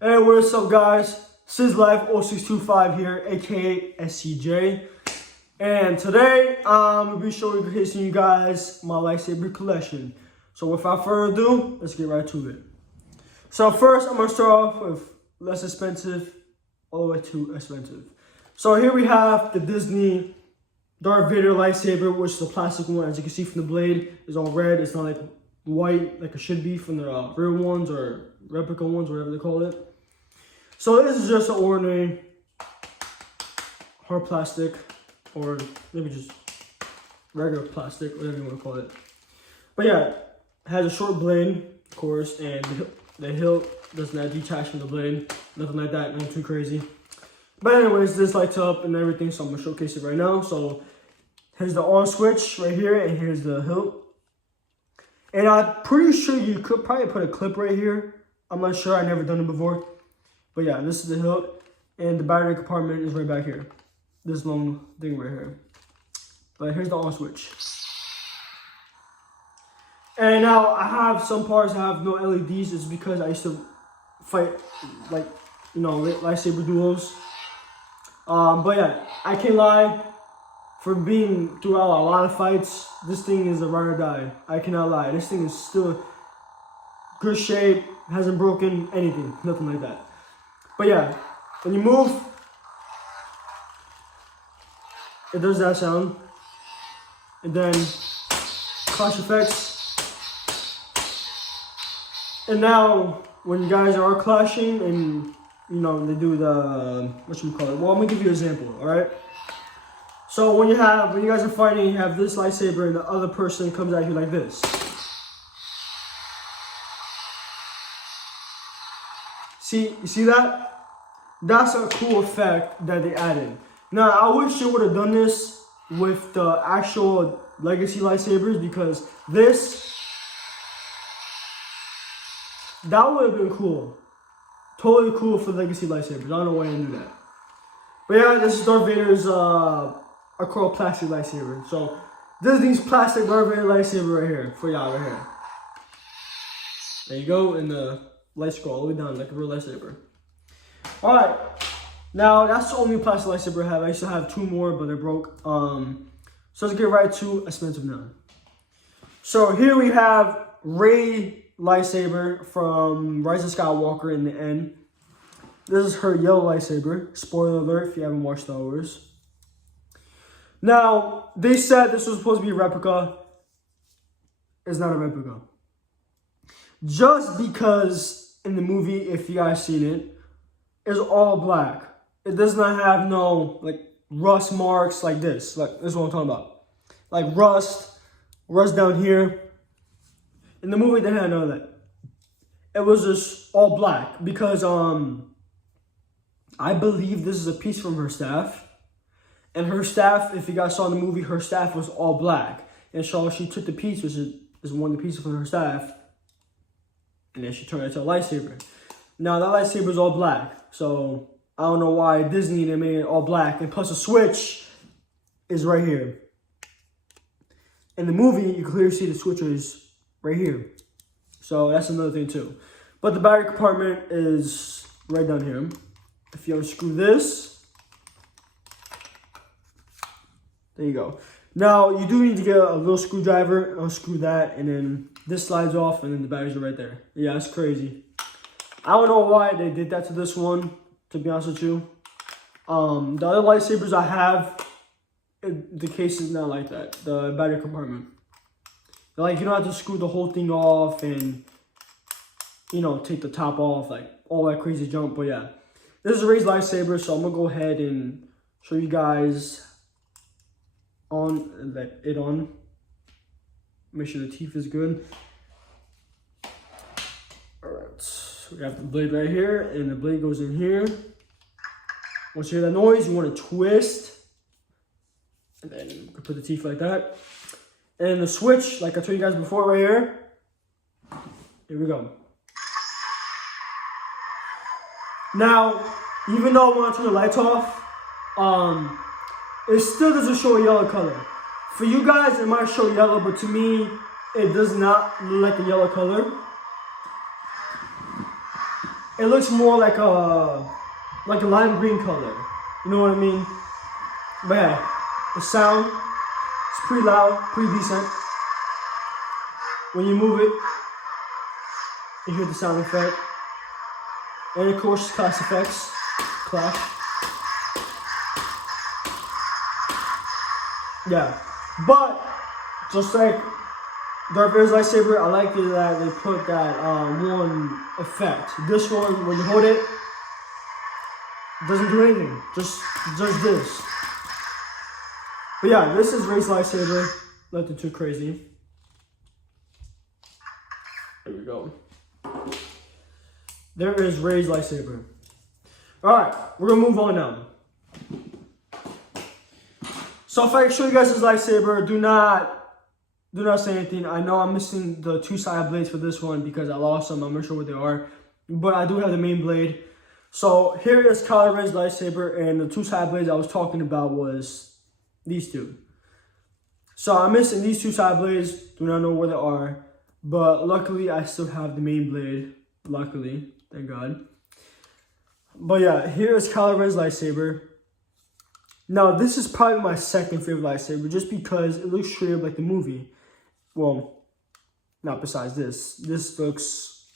Hey, what's up, guys? SizLife0625 here, aka SCJ. And today, we'll be showcasing you guys my lightsaber collection. So without further ado, let's get right to it. So first, I'm gonna start off with less expensive all the way to expensive. So here we have the Disney Darth Vader lightsaber, which is the plastic one. As you can see from the blade, it's all red. It's not like white like it should be from the real ones or replica ones, whatever they call it. So this is just an ordinary hard plastic, or maybe just regular plastic, whatever you want to call it. But yeah, it has a short blade, of course, and the hilt does not detach from the blade. Nothing like that, nothing too crazy. But anyways, this lights up and everything, so I'm going to showcase it right now. So here's the on switch right here, and here's the hilt. And I'm pretty sure you could probably put a clip right here. I'm not sure, I've never done it before. But yeah, this is the hilt, and the battery compartment is right back here. This long thing right here. But here's the on switch. And now I have some parts that have no LEDs. It's because I used to fight, like, you know, lightsaber duels. But yeah, I can't lie. For being throughout a lot of fights, this thing is a ride or die. I cannot lie. This thing is still good shape, hasn't broken anything, nothing like that. But yeah, when you move, it does that sound. And then clash effects. And now when you guys are clashing and you know they do the whatchamacallit. Well, I'm gonna give you an example, alright? So when you guys are fighting, you have this lightsaber and the other person comes at you like this. See, you see that? That's a cool effect that they added. Now, I wish they would have done this with the actual legacy lightsabers, because that would have been cool. Totally cool for legacy lightsabers. I don't know why they didn't do that. But yeah, this is Darth Vader's acrylic plastic lightsaber. So Disney's plastic Darth Vader lightsaber right here for y'all right here. There you go, and the light scroll all the way down like a real lightsaber. Alright, now that's the only plastic lightsaber I have. I used to have two more, but they're broke. So let's get right to expensive now. So here we have Rey lightsaber from Rise of Skywalker in the end. This is her yellow lightsaber. Spoiler alert if you haven't watched Star Wars. Now, they said this was supposed to be a replica. It's not a replica. Just because in the movie, if you guys seen it, it's all black. It does not have no like rust marks like this. Like this is what I'm talking about. Like rust down here. In the movie, they had none of that. It was just all black because I believe this is a piece from her staff. And her staff, if you guys saw in the movie, her staff was all black. And so she took the piece, which is one of the pieces from her staff, and then she turned it into a lightsaber. Now that lightsaber is all black, so I don't know why Disney they made it all black. And plus the switch is right here. In the movie, you clearly see the switch is right here. So that's another thing too. But the battery compartment is right down here. If you unscrew this, there you go. Now you do need to get a little screwdriver, unscrew that, and then this slides off, and then the batteries are right there. Yeah, it's crazy. I don't know why they did that to this one, to be honest with you. The other lightsabers I have, the case is not like that. The battery compartment. Like, you don't have to screw the whole thing off and, you know, take the top off, like, all that crazy junk. But yeah, this is a Rey's lightsaber, so I'm going to go ahead and show you guys it on. Make sure the teeth is good. Alright, so we have the blade right here, and the blade goes in here. Once you hear that noise, you want to twist. And then you can put the teeth like that. And the switch, like I told you guys before right here. Here we go. Now, even though I want to turn the lights off, it still doesn't show a yellow color. For you guys, it might show yellow, but to me, it does not look like a yellow color. it looks more like a lime green color. You know what I mean? But yeah, the sound is pretty loud, pretty decent. When you move it, you hear the sound effect. And of course, class effects. Clash. Yeah. But, just like Darth Vader's lightsaber, I like it that they put that one effect. This one, when you hold it, doesn't do anything. Just this. But yeah, this is Rey's lightsaber. Nothing too crazy. There we go. There is Rey's lightsaber. Alright, we're gonna move on now. So if I show you guys this lightsaber, do not say anything. I know I'm missing the two side blades for this one because I lost them. I'm not sure what they are. But I do have the main blade. So here is Kylo Ren's lightsaber, and the two side blades I was talking about was these two. So I'm missing these two side blades. Do not know where they are. But luckily, I still have the main blade. Luckily. Thank God. But yeah, here is Kylo Ren's lightsaber. Now, this is probably my second favorite lightsaber just because it looks straight up like the movie. Well, not besides this. This looks...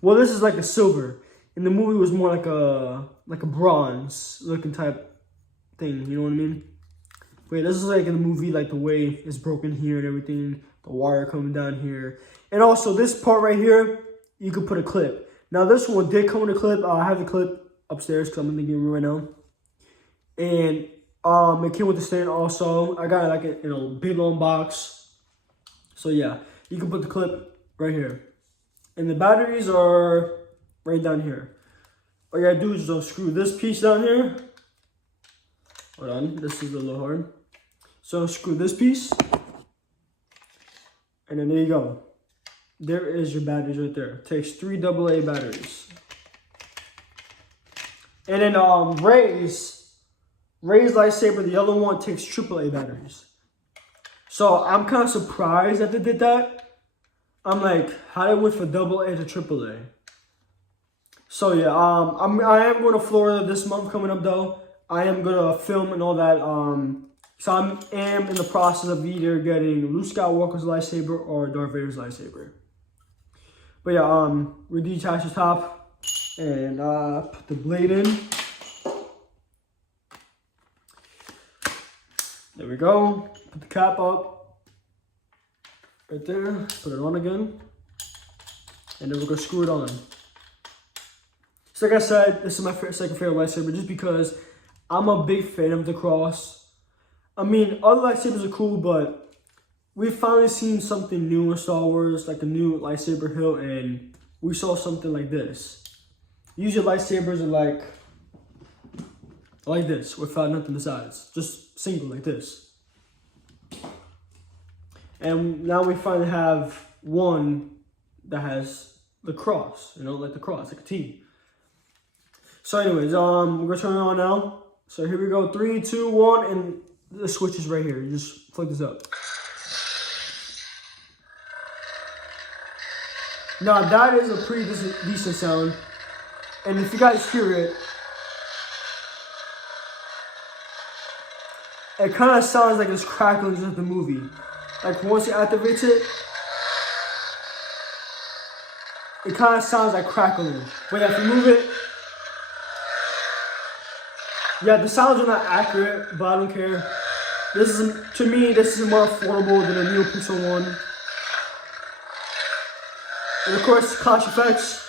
Well, this is like a silver. In the movie, it was more like a bronze looking type thing. You know what I mean? Wait, this is like in the movie, like the way it's broken here and everything. The wire coming down here. And also, this part right here, you could put a clip. Now, this one did come with a clip. I have the clip upstairs because I'm in the game room right now. And it came with the stand also. I got like a big long box. So yeah, you can put the clip right here. And the batteries are right down here. All you gotta do is just screw this piece down here. Hold on, this is a little hard. So screw this piece. And then there you go. There is your batteries right there. It takes 3 AA batteries. And then Rey's lightsaber, the other one takes AAA batteries. So I'm kind of surprised that they did that. I'm like, how they went from AA to AAA. So yeah, I am going to Florida this month coming up though. I am gonna film and all that. So I am in the process of either getting Luke Skywalker's lightsaber or Darth Vader's lightsaber. But yeah, we detach the top and put the blade in. There we go. Put the cap up. Right there. Put it on again. And then we're going to screw it on. So like I said, this is my second favorite lightsaber just because I'm a big fan of the cross. I mean, other lightsabers are cool, but we've finally seen something new in Star Wars, like a new lightsaber hilt, and we saw something like this. Usually lightsabers are like this, without nothing besides. Just single like this. And now we finally have one that has the cross, like the cross, like a T. So anyways, we're gonna turn it on now. So here we go, 3, 2, 1, and the switch is right here. You just plug this up. Now that is a pretty decent sound. And if you guys hear it, it kind of sounds like it's crackling just like the movie. Like once it activates it, it kind of sounds like crackling. But yeah, if you move it, yeah, the sounds are not accurate, but I don't care. To me, this is more affordable than a new Pixel 1. And of course, clash effects.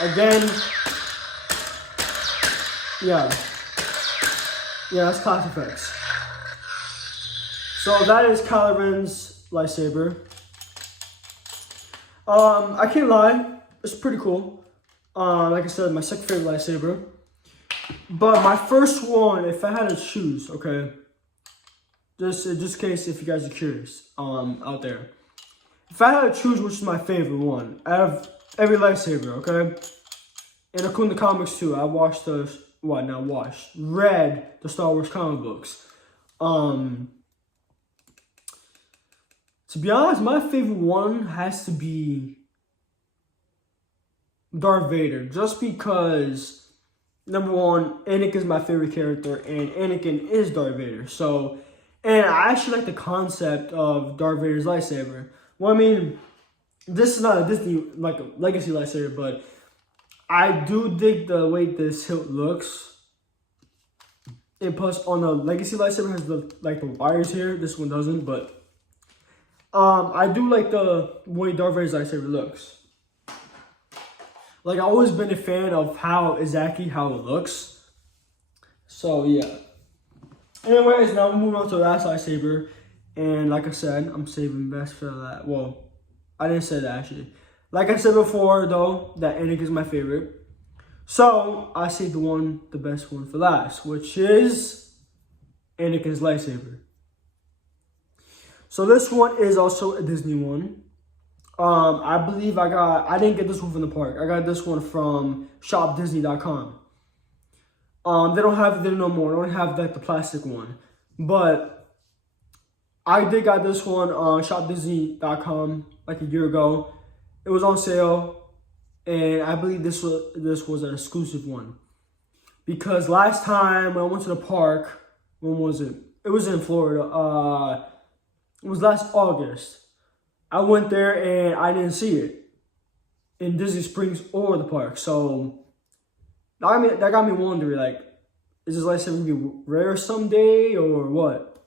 Again, yeah, that's clash effects. So that is Kylo Ren's lightsaber. I can't lie, it's pretty cool. Like I said, my second favorite lightsaber. But my first one, if I had to choose, okay, just in case if you guys are curious, out there. If I had to choose which is my favorite one, out of every lightsaber, okay? And according to comics too, I watched read the Star Wars comic books. To be honest, my favorite one has to be Darth Vader. Just because, number one, Anakin is my favorite character, and Anakin is Darth Vader. So, and I actually like the concept of Darth Vader's lightsaber. Well, I mean, this is not a Disney, like a legacy lightsaber, but I do dig the way this hilt looks. And plus, on the legacy lightsaber has the wires here. This one doesn't, but I do like the way Darth Vader's lightsaber looks. Like, I've always been a fan of how it looks. So yeah. Anyways, now we're moving on to the last lightsaber, and like I said, I'm saving best for that. Well, I didn't say that actually. Like I said before, though, that Anakin is my favorite. So I saved the best one for last, which is Anakin's lightsaber. So this one is also a Disney one. I believe I didn't get this one from the park. I got this one from shopdisney.com. They don't have it no more. They don't have like the plastic one. But I did got this one on shopdisney.com like a year ago. It was on sale, and I believe this was an exclusive one. Because last time when I went to the park, when was it? It was in Florida. It was last August. I went there and I didn't see it in Disney Springs or the park. So that got me wondering, like, is this lightsaber gonna be rare someday or what?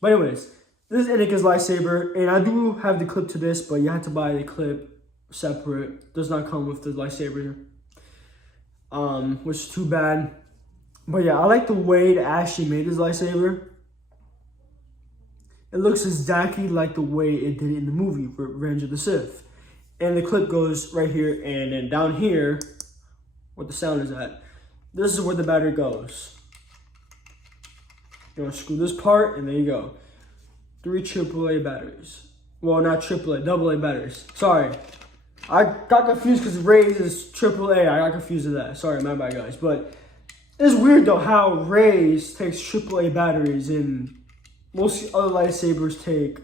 But anyways, this is Anakin's lightsaber, and I do have the clip to this, but you have to buy the clip separate. Does not come with the lightsaber, which is too bad. But yeah, I like the way they actually made this lightsaber. It looks exactly like the way it did in the movie, Revenge of the Sith. And the clip goes right here, and then down here, where the sound is at, this is where the battery goes. You want to screw this part, and there you go. 3 AAA batteries. Well, not AAA, AA batteries. Sorry. I got confused because Ray's is AAA. I got confused with that. Sorry, my bad, guys. But it's weird, though, how Ray's takes AAA batteries and most other lightsabers take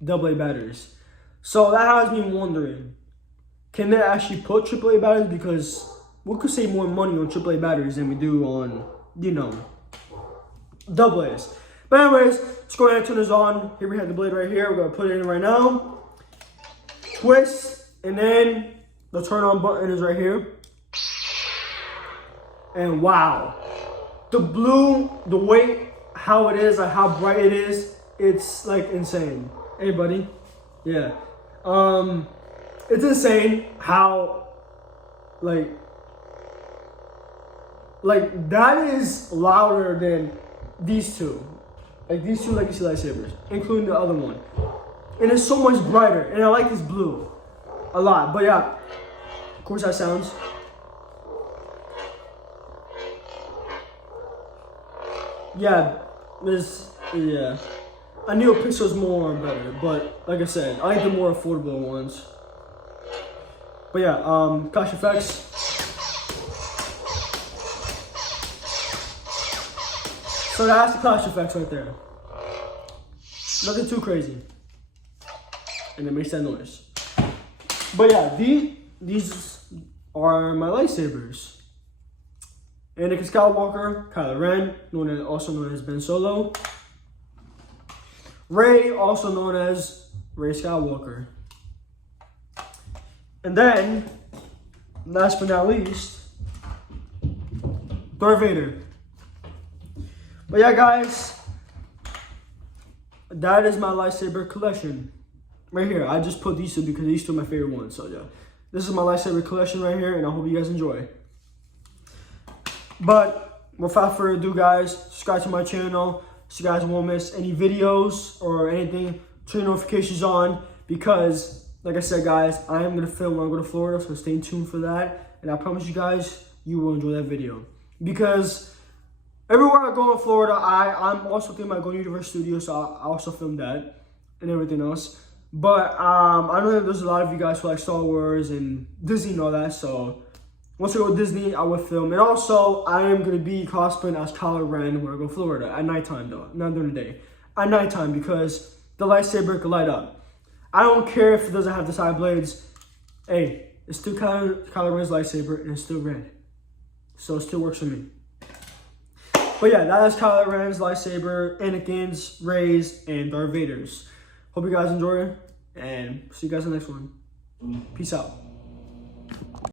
AA batteries. So that has me wondering, can they actually put AAA batteries? Because we could save more money on AAA batteries than we do on, AA's. But anyways, let's go ahead and turn this on. Here we have the blade right here. We're going to put it in right now. Twist, and then the turn on button is right here. And wow. The blue, the weight, how it is, like how bright it is, it's like insane. Hey buddy. Yeah. It's insane how like that is louder than these two. Like these two legacy lightsabers, including the other one. And it's so much brighter. And I like this blue a lot. But yeah, of course that sounds. Yeah, yeah. I knew a Pixar was more better, but like I said, I like the more affordable ones. But yeah, Clash Effects. So that's the Clash Effects right there. Nothing too crazy. And it makes that noise. But yeah, these are my lightsabers. Anakin Skywalker, Kylo Ren, also known as Ben Solo. Rey, also known as Rey Skywalker. And then, last but not least, Darth Vader. But yeah, guys, that is my lightsaber collection. Right here. I just put these two because these two are my favorite ones. So yeah, this is my lightsaber collection right here, and I hope you guys enjoy. But without further ado, guys, subscribe to my channel so you guys won't miss any videos or anything. Turn notifications on because, like I said, guys, I am going to film when I go to Florida, so stay tuned for that. And I promise you guys, you will enjoy that video. Because everywhere I go in Florida, I'm also thinking about going to Universal Studios, so I also film that and everything else. But I know that there's a lot of you guys who like Star Wars and Disney and all that, so once I go to Disney, I will film. And also, I am going to be cosplaying as Kylo Ren when I go to Florida. At nighttime, though. Not during the day. At nighttime, because the lightsaber could light up. I don't care if it doesn't have the side blades. Hey, it's still Kylo Ren's lightsaber and it's still red. So it still works for me. But yeah, that is Kylo Ren's lightsaber, Anakin's, Rey's, and Darth Vader's. Hope you guys enjoy it, and see you guys in the next one. Peace out.